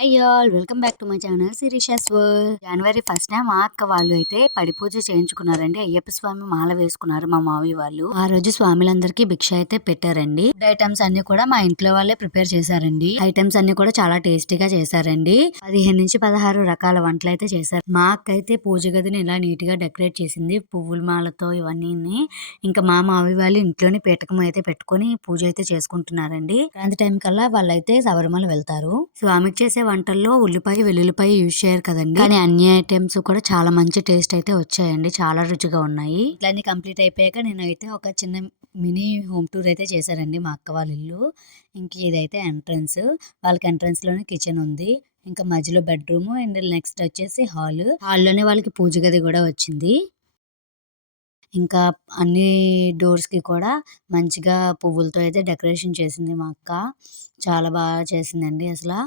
Hi all welcome back to my channel Sirisha's world January first మా అక్క వాళ్ళు అయితే పడి పూజ చేయించుకున్నారండి. అయ్యప్ప స్వామి మాల వేసుకున్నారు మా మావి వాళ్ళు. ఆ రోజు స్వామిలందరికీ భిక్ష అయితే పెట్టారండి. ఫుడ్ ఐటమ్స్ అన్ని కూడా మా ఇంట్లో వాళ్ళే ప్రిపేర్ చేశారండి. ఐటమ్స్ అన్ని కూడా చాలా టేస్టీగా చేశారండి. పదిహేను నుంచి పదహారు రకాల వంటలు అయితే చేశారు. మా అక్క అయితే పూజ గదిని ఇలా నీట్గా డెకరేట్ చేసింది పువ్వుల మాలతో ఇవన్నీ ఇంకా మా మావి వాళ్ళు ఇంట్లోనే పీటకం అయితే పెట్టుకొని పూజ అయితే చేసుకుంటున్నారండి. అంత టైం కల్లా వాళ్ళైతే శబరిమల వెళ్తారు. స్వామికి చేసే వంటల్లో ఉల్లిపాయ వెల్లుల్లిపాయ యూజ్ చేయరు కదండి. కానీ అన్ని ఐటమ్స్ కూడా చాలా మంచి టేస్ట్ అయితే వచ్చాయండి. చాలా రుచిగా ఉన్నాయి. ఇట్లన్నీ కంప్లీట్ అయిపోయాక నేనైతే ఒక చిన్న మినీ హోమ్ టూర్ అయితే చేశారండి మా అక్క వాళ్ళ ఇల్లు. ఇంక ఇదైతే ఎంట్రన్స్ వాళ్ళకి ఎంట్రన్స్లోనే కిచెన్ ఉంది. ఇంకా మధ్యలో బెడ్రూమ్ అండ్ నెక్స్ట్ వచ్చేసి హాల్ హాల్లోనే వాళ్ళకి పూజ గది కూడా వచ్చింది. ఇంకా అన్ని డోర్స్కి కూడా మంచిగా పువ్వులతో అయితే డెకరేషన్ చేసింది మా అక్క. చాలా బాగా చేసిందండి అసలు.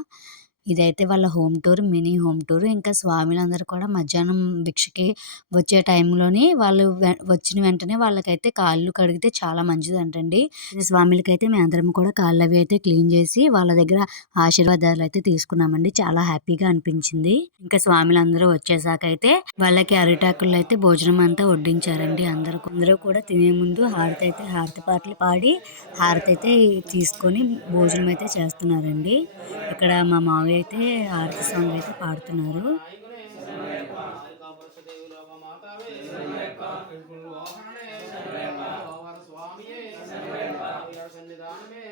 ఇదైతే వాళ్ళ home tour mini home tour. ఇంకా స్వామిలందరూ కూడా మధ్యాహ్నం భిక్షకి వచ్చే టైంలోని వాళ్ళు వె- వచ్చిన వెంటనే వాళ్ళకైతే కాళ్ళు కడిగితే చాలా మంచిది అంటండి స్వామిలకైతే మేము అందరం కూడా కాళ్ళు అవి అయితే క్లీన్ చేసి వాళ్ళ దగ్గర ఆశీర్వాదాలు అయితే తీసుకున్నామండి. చాలా హ్యాపీగా అనిపించింది. ఇంకా స్వామిలందరూ వచ్చేసాక అయితే వాళ్ళకి అరిటాకుల్లో అయితే భోజనం అంతా వడ్డించారండి అందరూ. అందరూ కూడా తినే ముందు హారతి అయితే హారతి పాటలు పాడి హారతి అయితే తీసుకొని భోజనం అయితే చేస్తున్నారండి. ఇక్కడ మా అయితే ఆర్తి సాంగ్ అయితే పాడుతున్నారు. సన్నిధానమే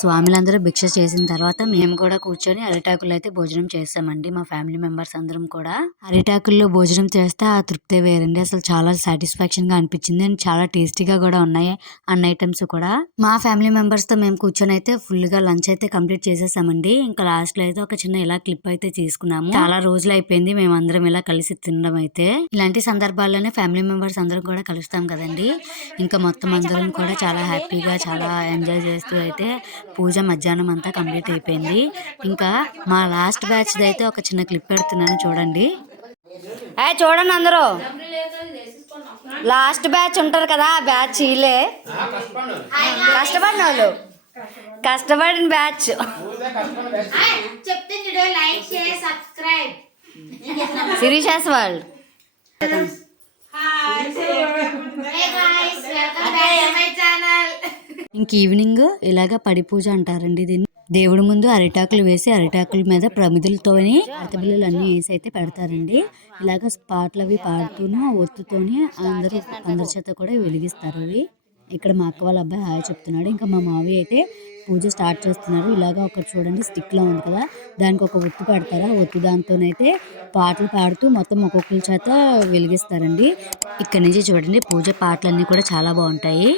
స్వాములందరూ భిక్ష చేసిన తర్వాత మేము కూడా కూర్చొని అరిటాకులు అయితే భోజనం చేసామండి మా ఫ్యామిలీ మెంబర్స్ అందరం కూడా. అరిటాకుల్లో భోజనం చేస్తే ఆ తృప్తే వేరండి. అసలు చాలా సాటిస్ఫాక్షన్గా అనిపించింది అండ్ చాలా టేస్టీగా కూడా ఉన్నాయి అన్ని ఐటమ్స్ కూడా. మా ఫ్యామిలీ మెంబర్స్తో మేము కూర్చొని అయితే ఫుల్గా లంచ్ అయితే కంప్లీట్ చేసేసామండి. ఇంకా లాస్ట్లో అయితే ఒక చిన్న ఇలా క్లిప్ అయితే తీసుకున్నాము. చాలా రోజులు అయిపోయింది మేము అందరం ఇలా కలిసి తినడం అయితే. ఇలాంటి సందర్భాల్లోనే ఫ్యామిలీ మెంబర్స్ అందరం కూడా కలుస్తాం కదండి. ఇంకా మొత్తం అందరం కూడా చాలా హ్యాపీగా చాలా ఎంజాయ్ చేస్తూ అయితే పూజ మధ్యాహ్నం అంతా కంప్లీట్ అయిపోయింది. ఇంకా మా లాస్ట్ బ్యాచ్ అయితే ఒక చిన్న క్లిప్ పెడుతున్నాను చూడండి. చూడండి అందరూ. లాస్ట్ బ్యాచ్ ఉంటారు కదా ఆ బ్యాచ్ వీళ్ళే. కష్టపడిన వాళ్ళు కష్టపడిన బ్యాచ్ శిరీషాస్ వాళ్ళు. Hey guys welcome back to my channel ఇంక ఈవినింగ్ ఇలాగ పడి పూజ అంటారండి దీన్ని. దేవుడి ముందు అరిటాకులు వేసి అరిటాకుల మీద ప్రమిదులతోని అరతబిల్లలు అన్ని వేసి అయితే పెడతారండి. ఇలాగ పాటలు అవి పాడుతూను ఒత్తుతోని అందరూ అందరి చేత కూడా వెలిగిస్తారు అవి. ఇక్కడ మా అక్క వాళ్ళ అబ్బాయి హాయ్ చెప్తున్నాడు. ఇంకా మా మావి అయితే పూజ స్టార్ట్ చేస్తున్నారు. ఇలాగ ఒక చూడండి స్టిక్లో ఉంది కదా. దానికి ఒక ఒత్తు పెడతారా? ఒత్తు దాంతోనైతే పాటలు పాడుతూ మొత్తం ఒక్కొక్కరి చేత వెలిగిస్తారండి. ఇక్కడ నుంచి చూడండి పూజ పాటలన్నీ కూడా చాలా బాగుంటాయి.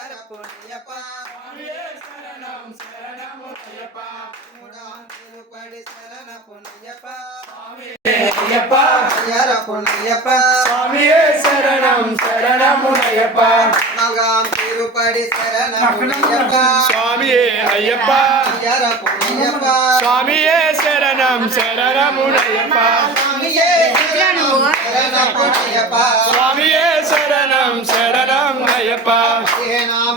అయ్యర పొన్నయ్యప్ప స్వామియే శరణం శరణము అయ్యప్ప మూడాం తిరుపడి శరణ పొన్నయ్యప్ప స్వామియే అయ్యప్ప అయ్యర పొన్నయ్యప్ప స్వామియే శరణం శరణము అయ్యప్ప మగాం తిరుపడి శరణ పొన్నయ్యప్ప స్వామియే అయ్యప్ప అయ్యర పొన్నయ్యప్ప స్వామియే శరణం శరణము అయ్యప్ప స్వామియే శరణం శరణ పొన్నయ్యప్ప స్వామియే శరణం శరణం అయ్యప్ప ఏనాం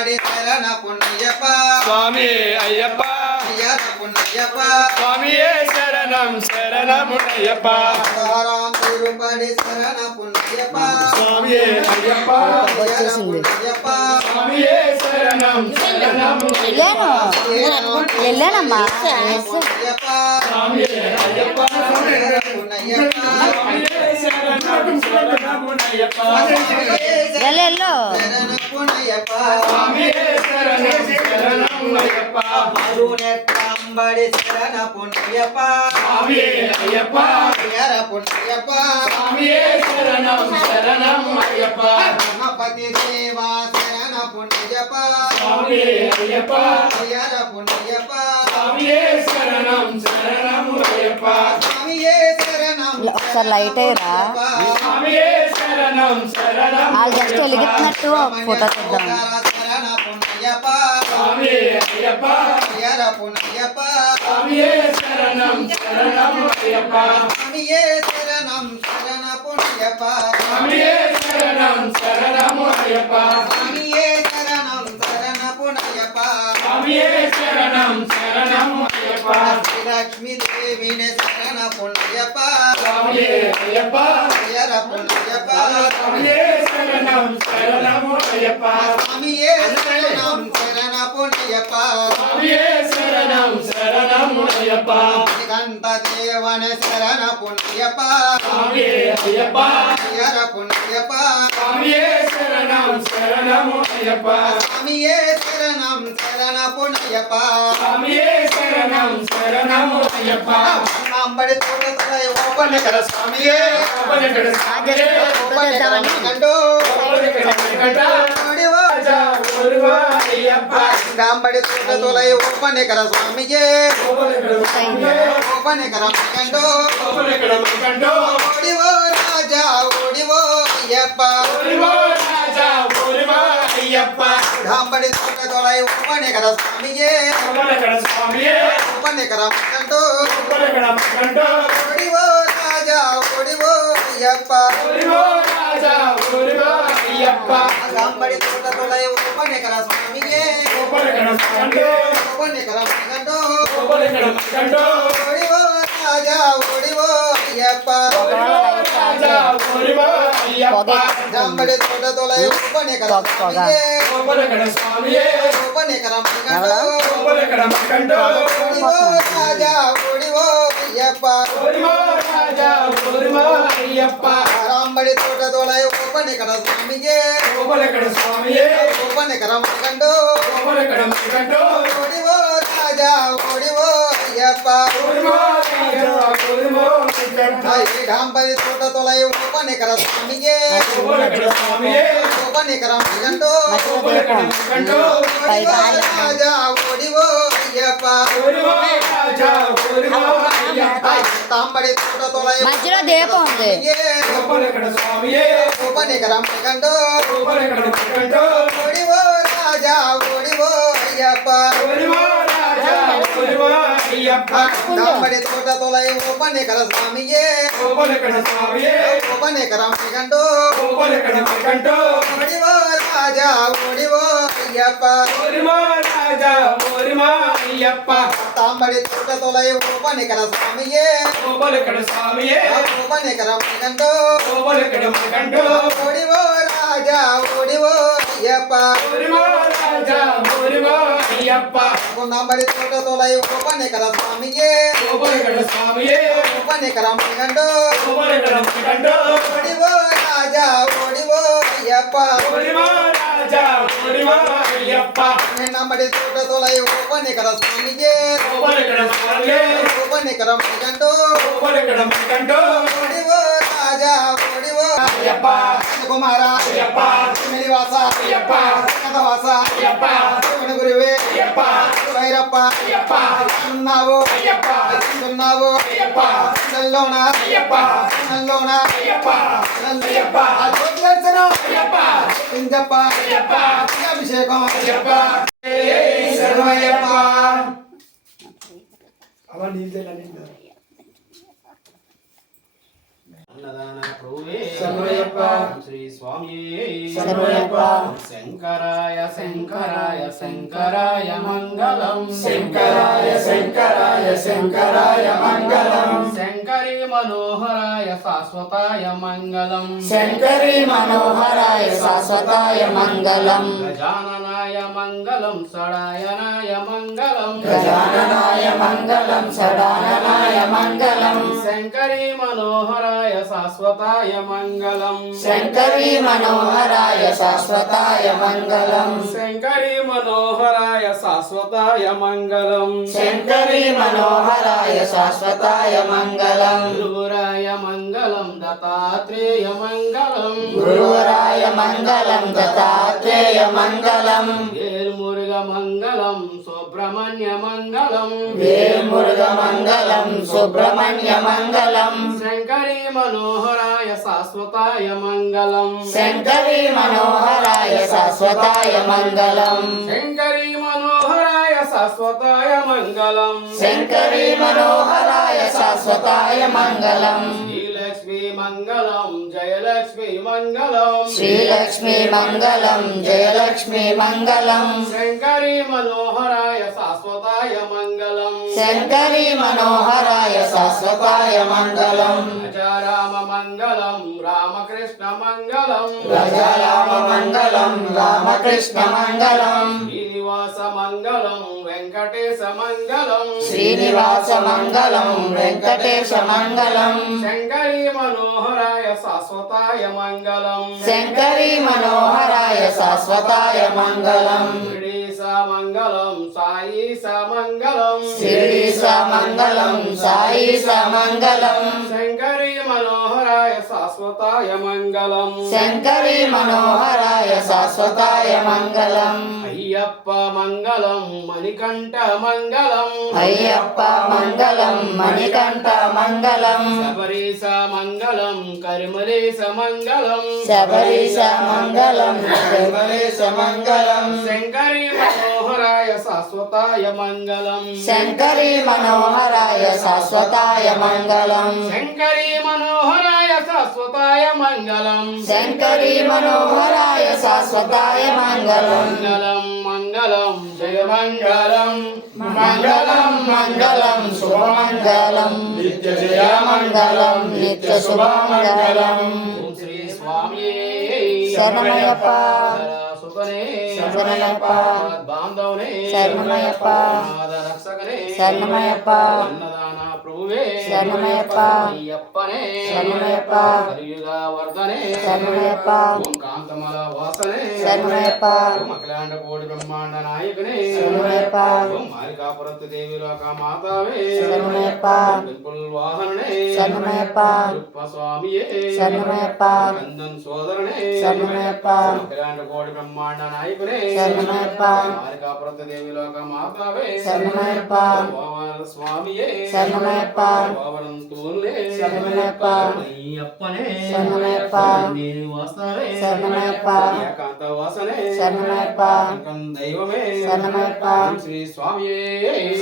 తిరుపడి శరణ పొన్నయ్యప్ప స్వామి అయ్యప్ప అయ్యర పొన్నయ్యప్ప స్వామియే శరణం శరణము అయ్యప్ప సారాం తిరుపడి శరణ పొన్నయ్యప్ప స్వామియే అయ్యప్ప అయ్యర పొన్నయ్యప్ప స్వామియే శరణం శరణము వెళ్ళాను ఏనాం వెళ్ళానమ్మా పొన్నయ్యప్ప స్వామియే అయ్యప్ప అయ్యర పొన్నయ్యప్ప స్వామియే శరణం శరణము అయ్యప్ప వెళ్ళు శరణ పొన్నయ్యప్ప స్వామియే శరణం శరణము అయ్యప్ప అరుణెట్టాంబడి శరణ పొన్నయ్యప్ప స్వామియే అయ్యప్ప అయ్యర పొన్నయ్యప్ప స్వామియే శరణం శరణము అయ్యప్ప గణపతి దేవా శరణ పొన్నయ్యప్ప స్వామియే అయ్యప్ప అయ్యర పొన్నయ్యప్ప స్వామియే శరణం శరణము అయ్యప్ప స్వామియే శరణం ఒకసారి లైట్ అయ్యరా స్వామియే శరణం శరణం వాళ్ళు జస్ట్ వెలిగిస్తున్నట్టు ఫోటో తీద్దాం స్వామియే శరణం శరణము అయ్యప్ప. స్వామియే శరణం శరణ పొన్నయ్యప్ప స్వామియే శరణం శరణము అయ్యప్ప స్వామియే శరణం శరణ పొన్నయ్యప్ప స్వామియే శరణం శరణము అయ్యప్ప లక్ష్మీ దేవిని స్వామియే స్వామియే అయ్యప్ప అంబడి తోట తల ఓపన కర స్వామియే ఓపన కర స్వామియే ఓపన కర ఓపనెక్కడ వెంకట తోట తొల ఓపన కర స్వామియే. ఓపనెక్కడ స్వామియే. ఓపన కర కండో ఓపనెక్కడ వెంకట ఓడివో రాజా ఓడివో అయ్యప్ప. ఓరువా రాజా ఓరువా అయ్యప్ప. అంబడి తోట తొల ఓపన కర స్వామియే. ఓపనెక్కడ స్వామియే. ఓపన కర కండో ఓపనెక్కడ వెంకట ఓడివో రాజా ఓడివో అయ్యప్ప. ఓరువా రాజా అయ్యప్ప జాంబడి తోట తొలై ఉపనే స్వామియే. స్వామియే. ఉపనే ఓడివో రాజా ఓడివో అయ్యప్ప. రాజా అయ్యప్ప. రాంబడి తోట తొలై ఉపనే కర స్వామియే. ఓపనెక్కడ స్వామియే. ఉపనే కండో ఓపనెక్కడ వెంకట ఓడివో రాజా ఓడివో అయ్యప్ప ఓరువా రాజా ఓరువా కోరిమో కంట ఏడాంబరి తోట తొలై ఉపనికర ఉపనికరం కంటో తాంబడి తోట తొలై మధ్యలో దీపం ఉంది ఉపనికరం కంటో ఓడివో రాజా ఓడివో అయ్యప్ప కోరిమో రాజా కోరిమో అయ్యప్ప తాంబడి తోట తొలై ఉపనికర స్వామియే కోలకడ స్వామియే ఉపనికరం కంటూ కోలకడ కంటో ఓడివో రాజా ఓడివో అయ్యప్ప కోరిమో రాజా కోరిమో అయ్యప్ప తాంబడి తోట తొలై ఉపనికర స్వామియే కోలకడ స్వామియే ఉపనికరం కంటూ కోలకడ కంటో ఓడివో రాజా ఓడివో అయ్యప్ప కోరిమో నంబడి తోట తొలై ఉపనికర స్వామియే. కోలకడ స్వామియే. ఉపనికరం కంటూ కోలకడ కంటో ఓడివో రాజా ఓడివో అయ్యప్ప. కోరిమో రాజా కోరిమో అయ్యప్ప. నంబడి తోట తొలై ఉపనికర స్వామియే. కోలకడ స్వామియే. ఉపనికరం కంటూ కోలకడ కంటో ఓడివో రాజా ఓడివో అయ్యప్ప. కుమార అయ్యప్ప. శ్రీనివాస. అయ్యప్ప. కథవాస అయ్యప్ప. శివుని గురువే అయ్యప్ప. భైరప్ప. అయ్యప్ప. ఉన్నావు అయ్యప్ప. ఉన్నావు అయ్యప్ప. నల్లోన అయ్యప్ప. నల్లోన అయ్యప్ప. అయ్యప్ప. దర్శనం అయ్యప్ప. ఇంజప్ప అయ్యప్ప. అభిషేకం అయ్యప్ప. శరణయ్యప్ప అవ నీళ్ళ అన్నదాన ప్రభువే. శరణయ్యప్ప. శ్రీ స్వామి శరణయ్యప్ప. శంకరాయ శంకరాయ శంకరాయ మంగళం. శంకరాయ శంకరాయ శంకరాయ మంగళం. శంకరి మనోహరాయ శాశ్వతాయ మంగళం. శంకరి మనోహరాయ శాశ్వతాయ మంగళం. గజాననాయ మంగళం షడాయనాయ మంగళం. గజాననాయ మంగళం షడాననాయ మంగళం. శంకరి మనోహరాయ శాశ్వతాయ మంగళం. శంకరి మనోహరాయ శాశ్వతాయ మంగళం. శంకరి మనోహరాయ శాశ్వతాయ మంగళం. శంకరి మనోహరాయ శాశ్వతాయ మంగళం. గురువరాయ మంగళం. దత్తాత్రేయ మంగళం గురువరాయ మంగళం దత్తాత్రేయ మంగళం వేల్మురుగ మంగళం సుబ్రహ్మణ్య మంగళం వేల్మురుగ మంగళం సుబ్రహ్మణ్య మంగళం శంకరి మనోహరాయ శాశ్వతాయ మంగళం శంకరి మనోహరాయ శాశ్వతాయ మంగళం శంకరి మనోహరాయ శాశ్వతాయ మంగళం శంకరి మనోహరాయ శాశ్వతాయ మంగళం మంగళం జయలక్ష్మి మంగళం. శ్రీలక్ష్మి మంగళం జయలక్ష్మి మంగళం. శంకరి మనోహరాయ శాశ్వతాయ మంగళం. శంకరి మనోహరాయ శాశ్వతాయ మంగళం. రామ మంగళం రామకృష్ణ మంగళం రామకృష్ణ మంగళం. శ్రీనివాస మంగళం. మంగళం శ్రీనివాస మంగళం వెంకటేశ మంగళం శంకరి మనోహరాయ శాశ్వతాయ మంగళం. శంకరి మనోహరాయ శాశ్వతాయ మంగళం. మంగళం సాయి మంగళం శిరీష మంగళం సాయిష మంగళం శంకరి మనోహరాయ శాశ్వతాయ మంగళం. శంకరి మనోహరాయ శాశ్వతాయ మంగళం. అయ్యప్ప మంగళం మణికంఠ మంగళం. అయ్యప్ప మంగళం మణికంఠ మంగళం. శబరీస మంగళం కరిమలేశ మంగళం. శబరీష మంగళం శబరీష మంగళం. శంకరి మనోహరాయ శాశ్వతాయ మంగళం. శంకరి మనోహరాయ శాశ్వతాయ మంగళం. శంకరి మనోహరాయ శాశ్వతాయ మంగళం. శంకరి మనోహరాయ శాశ్వతాయ మంగళం. మంగళం. మంగళం జయ మంగళం మంగళం మంగళం శుభమంగళం. నిత్య జయ మంగళం నిత్య శుభమంగళం. శ్రీ స్వామి శరణమయ్యప్ప. శరణమయ్యప్ప. బాంధవనే శరణమయ్యప్ప. రక్షకనే శరణమయ్యప్ప. అన్నదాన ప్రభు నువ్వే శరణమయ్యప్ప. అయ్యప్పనే. శరణమయ్యప్ప. కలియుగ వర్ధనే శరణమయ్యప్ప. கமல வாசனே அகிலாண்ட கோடி பிரம்மாண்ட நாயகனே. ஓம் மாரிகாபுரத்து தேவி லோகா மாதாவே புல் வாகனே சுவாமியே கந்தன் சோதரனே. அகிலாண்ட கோடி பிரம்மாண்ட நாயகனே. மாரிகாபுரத்து தேவி லோகா மாதாவே சுவாமியே. பவனம் தூர்லே ஐயப்பனே வாசனே శరణమయ్యప్ప. శరణమయ్యప్ప. దైవమే శరణమయ్యప్ప. శ్రీ స్వామియే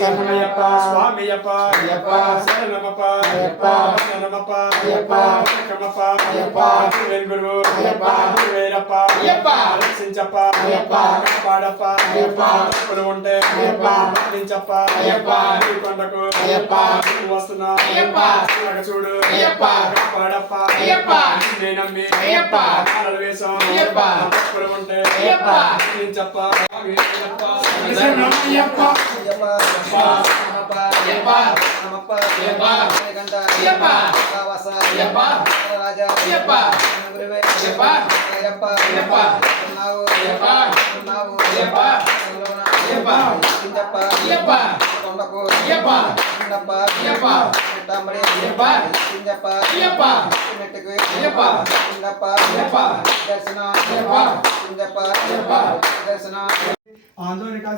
శరణమయ్యప్ప. స్వామియప్ప అయ్యప్ప. శరణమప్ప అయ్యప్ప. శరణమప్ప అయ్యప్ప. శరణమప్ప అయ్యప్ప. గురు అయ్యప్ప. వేరప్ప అయ్యప్ప. రక్షించప్ప అయ్యప్ప. పాడప్ప అయ్యప్ప. ఇప్పుడు ఉంటే అయ్యప్ప. రక్షించప్ప అయ్యప్ప. ఈ కొండకు అయ్యప్ప. నువ్వు వస్తున్నా అయ్యప్ప. చూడు అయ్యప్ప. పాడప్ప అయ్యప్ప. నేను నమ్మి అయ్యప్ప. మాలలు వేశాం అయ్యప్ప. ఇప్పుడు ఉంటే అయ్యప్ప. రక్షించప్ప అయ్యప్ప. శరణమయ్యప్ప. అయ్యప్ప నమప్ప అయ్యప్ప. నమప్ప అయ్యప్ప. శ్రీకంఠ అయ్యప్ప. కావస అయ్యప్ప. రాజా అయ్యప్ప. గురువే అయ్యప్ప. అయ్యప్ప అయ్యప్ప. ఉన్నావు అయ్యప్ప. ఉన్నావు అయ్యప్ప. అయ్యప్ప. చింతప్ప అయ్యప్ప. కొండకు అయ్యప్ప. ಕೃಷ್ಣಪ್ಪ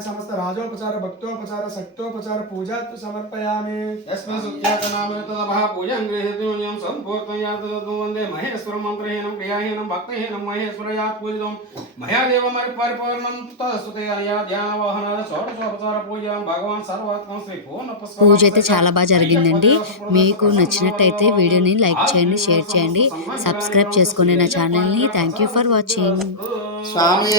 समस्त राजोपचार भक्तोपचार शक्तोपचार पूजा तो समर्पयामे महेश्वर सुख्यातनामृतलभः पूजां गृहीतुं सम्पूर्णयात् वंदे महेश्वरं मन्त्रहीनं क्रियाहीनं भक्तहीनं महेश्वरयात् पूजितं मया देवं परिपूर्णं तदस्तुते अनया ध्यानवाहनाद षोडशोपचार पूजां पूजित అయితే చాలా బాగా జరిగిందండి. మీకు నచ్చినట్టయితే వీడియోని లైక్ చేయండి షేర్ చేయండి. సబ్స్క్రైబ్ చేసుకోండి నా ఛానల్ని. Thank you for watching. Swamy